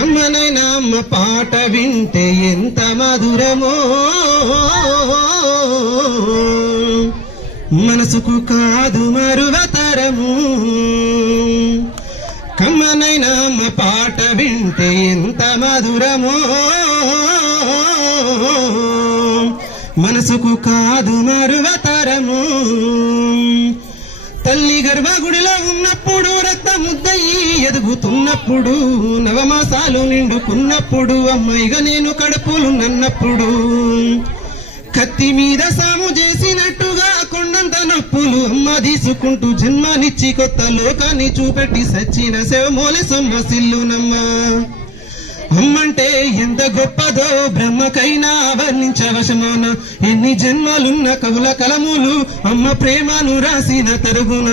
కమ్మనైన అమ్మ పాట వింటే ఎంత మధురమో, మనసుకు కాదు మరువతరము. కమ్మనైన అమ్మ పాట వింటే ఎంత మధురమో, మనసుకు కాదు మరువతరము. తల్లి గర్భగుడిలో ఉన్నప్పుడు, రక్త ముద్దయి ఎదుగుతున్నప్పుడు, నవమాసాలు నిండుకున్నప్పుడు, అమ్మాయిగా నేను కడుపులు నన్నప్పుడు, కత్తి మీద సాము చేసినట్టుగా కొండంత నొప్పులు అమ్మ తీసుకుంటూ జన్మనిచ్చి కొత్త లోకాన్ని చూపెట్టి సచ్చిన శవమోలే సొమ్మసిల్లునమ్మ. అమ్మంటే ఎంత గొప్పదో బ్రహ్మకైనా వర్ణించవశమాన. ఎన్ని జన్మలున్న కవుల కలములు అమ్మ ప్రేమను రాసిన తరుగున.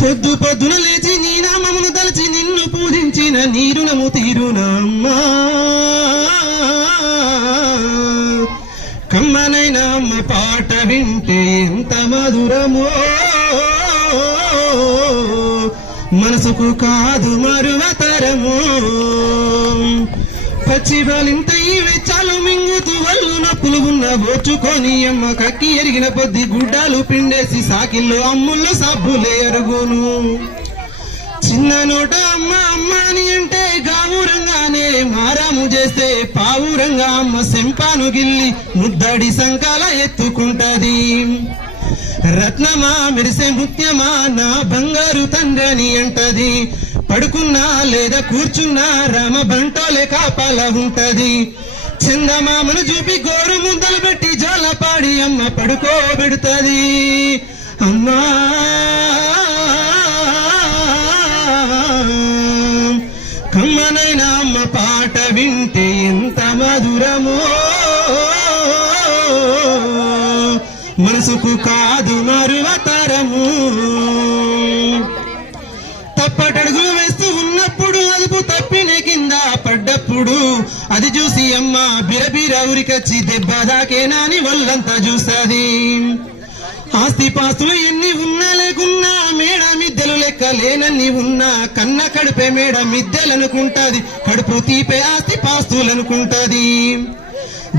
పొద్దు పొద్దున లేచి నీ నామమును తలచి నిన్ను పూజించిన నీ రుణము తీరున అమ్మా. కమ్మనైన అమ్మ పాట వింటే ఎంత మధురమో, మనసుకు కాదు మరువతరము. పచ్చిబాలింత ఈ వెచ్చాలు మింగుతూ వల్లు నొప్పులు ఉన్న ఓచుకొని అమ్మ కక్కి ఎరిగిన పొద్ది గుడ్డాలు పిండేసి సాకిల్లో అమ్ముల్లో సబ్బులే ఎరుగును. చిన్న నోట అమ్మ అమ్మ అని అంటే గావురంగానే మారాము చేస్తే పావురంగా అమ్మ సెంపాను గిల్లి ముద్దడి సంకాల ఎత్తుకుంటది. రత్నమా మెరిసే ముత్యమా నా బంగారు తండ్రి అని అంటది. పడుకున్నా లేదా కూర్చున్నా రామ బంటోలే కాపాల ఉంటది. చందమామను చూపి గోరు ముద్దలు పెట్టి జాలపాడి అమ్మ పడుకోబెడుతది. అమ్మా కమ్మనైన అమ్మ పాట వింటే ఎంత మధురమో, మనసుకు కాదు మరువతరము. తప్పటడుగులు వేస్తూ ఉన్నప్పుడు, అదుపు తప్పిన కింద పడ్డప్పుడు, అది చూసి అమ్మ బిరబిర ఉరికొచ్చి దెబ్బ దాకేనాని ఒళ్ళంతా చూస్తుంది. ఆస్తి పాస్తులు ఎన్ని ఉన్నా లేకున్నా, మేడ మిద్దెలు లెక్క లేనన్ని ఉన్నా, కన్న కడుపే మేడ మిద్దెలనుకుంటది, కడుపు తీపే ఆస్తి పాస్తులనుకుంటది.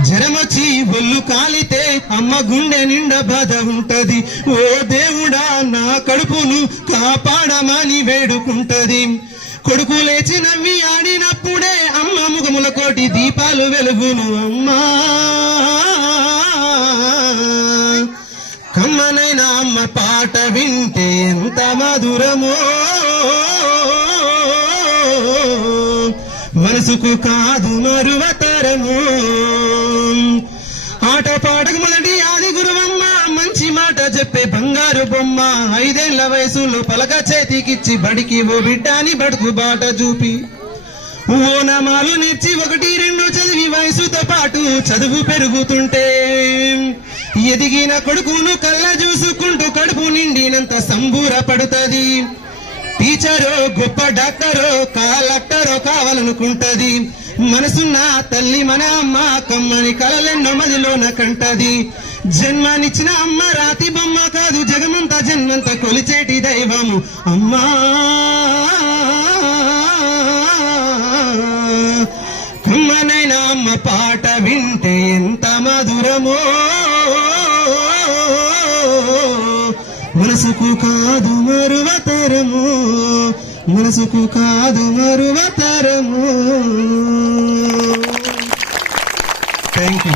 జరమొచ్చి ఒళ్ళు కాలితే అమ్మ గుండె నిండా బాధ ఉంటది. ఓ దేవుడా నా కడుపును కాపాడమని వేడుకుంటది. కొడుకు లేచి నవ్వి ఆడినప్పుడే అమ్మ ముఖముల కోటి దీపాలు వెలుగును. అమ్మా కమ్మనైన అమ్మ పాట వింటే ఎంత మధురమో, మనసుకు కాదు మరువతరము. ఆట పాటకు మొదటి ఆది గురువమ్మ, మంచి మాట చెప్పే బంగారు బొమ్మ. 5 ఏళ్ల వయసులో పలక చేతికిచ్చి బడికి ఓ బిడ్డాని బడుకు బాట చూపి, ఓనమాలు నేర్చి 1, 2 చదివి వయసుతో పాటు చదువు పెరుగుతుంటే, ఎదిగిన కొడుకును కళ్ళ చూసుకుంటూ కడుపు నిండినంత సంబూరపడుతుంది. టీచరో గొప్ప డాక్టరో కలెక్టరో కావాలనుకుంటది. మనసున్న తల్లి మన అమ్మ కమ్మని కలలెన్నో మదిలోన కంటది. జన్మనిచ్చిన అమ్మ రాతి బొమ్మ కాదు, జగమంతా జన్మంతా కొలిచేటి దైవము అమ్మా. కమ్మనైన అమ్మ పాట వింటే ఎంత మధురమో, మనసుకు కాదు మరువతరము, మనసుకు కాదు మరువతరము. Thank you.